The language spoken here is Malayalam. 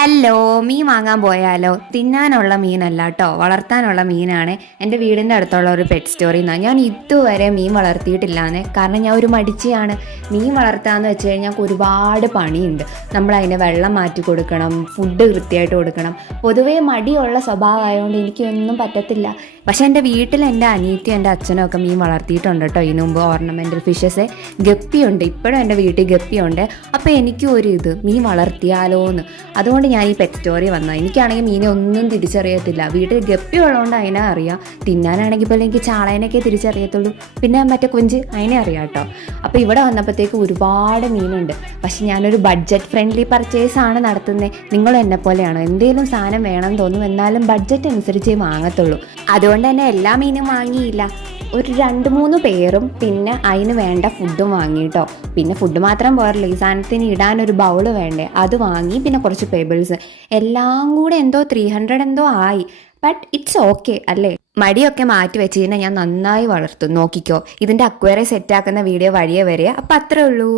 ഹലോ, മീൻ വാങ്ങാൻ പോയാലോ? തിന്നാനുള്ള മീനല്ല കേട്ടോ, വളർത്താനുള്ള മീനാണ്. എൻ്റെ വീടിൻ്റെ അടുത്തുള്ള ഒരു പെറ്റ് സ്റ്റോറിൽ നിന്നാണ്. ഞാൻ ഇതുവരെ മീൻ വളർത്തിയിട്ടില്ലാന്ന്, കാരണം ഞാൻ ഒരു മടിച്ചിയാണ്. മീൻ വളർത്താന്ന് വെച്ച് കഴിഞ്ഞാൽ ഒരുപാട് പണിയുണ്ട്. നമ്മളതിന് വെള്ളം മാറ്റി കൊടുക്കണം, ഫുഡ് കൃത്യമായിട്ട് കൊടുക്കണം. പൊതുവേ മടിയുള്ള സ്വഭാവമായതുകൊണ്ട് എനിക്കൊന്നും പറ്റത്തില്ല. പക്ഷേ എൻ്റെ വീട്ടിൽ എൻ്റെ അനിയത്തിയും എൻ്റെ അച്ഛനും ഒക്കെ മീൻ വളർത്തിയിട്ടുണ്ട് കേട്ടോ. ഇതിനു മുമ്പ് ഓർണമെൻ്റൽ ഫിഷസ്, ഗപ്പിയുണ്ട്. ഇപ്പോഴും എൻ്റെ വീട്ടിൽ ഗപ്പിയുണ്ട്. അപ്പോൾ എനിക്കും ഒരു മീൻ വളർത്തിയാലോ എന്ന്. അതുകൊണ്ട് ഞാൻ ഈ പെറ്റ് സ്റ്റോറി വന്നത്. എനിക്കാണെങ്കിൽ മീനെ ഒന്നും തിരിച്ചറിയത്തില്ല. വീട്ടിൽ ഗപ്പി ഉള്ളതുകൊണ്ട് അതിനെ അറിയാം. തിന്നാനാണെങ്കിൽ പോലും എനിക്ക് ചാളേനൊക്കെ തിരിച്ചറിയത്തുള്ളൂ. പിന്നെ മറ്റേ കൊഞ്ച് അതിനെ അറിയാം കേട്ടോ. അപ്പോൾ ഇവിടെ വന്നപ്പോഴത്തേക്ക് ഒരുപാട് മീനുണ്ട്. പക്ഷെ ഞാനൊരു ബഡ്ജറ്റ് ഫ്രണ്ട്ലി പർച്ചേസാണ് നടത്തുന്നത്. നിങ്ങളും എന്നെ പോലെയാണോ? എന്തെങ്കിലും സാധനം വേണം തോന്നും, എന്നാലും ബഡ്ജറ്റ് അനുസരിച്ചേ വാങ്ങത്തുള്ളൂ. അതുകൊണ്ട് തന്നെ എല്ലാ മീനും വാങ്ങിയില്ല. ഒരു 2-3 പേരും പിന്നെ അതിന് വേണ്ട ഫുഡും വാങ്ങി കേട്ടോ. പിന്നെ ഫുഡ് മാത്രം പോരല്ലോ, ഈ സാധനത്തിന് ഇടാനൊരു ബൗള് വേണ്ടേ, അത് വാങ്ങി. പിന്നെ കുറച്ച് പേബിൾസ്, എല്ലാം കൂടെ എന്തോ 300 എന്തോ ആയി. ബട്ട് ഇറ്റ്സ് ഓക്കെ അല്ലേ? മടിയൊക്കെ മാറ്റി വെച്ച് കഴിഞ്ഞാൽ ഞാൻ നന്നായി വളർത്തും. നോക്കിക്കോ, ഇതിൻ്റെ അക്വേറിയം സെറ്റാക്കുന്ന വീഡിയോ വഴിയേ വരെ. അപ്പം അത്രേ ഉള്ളൂ.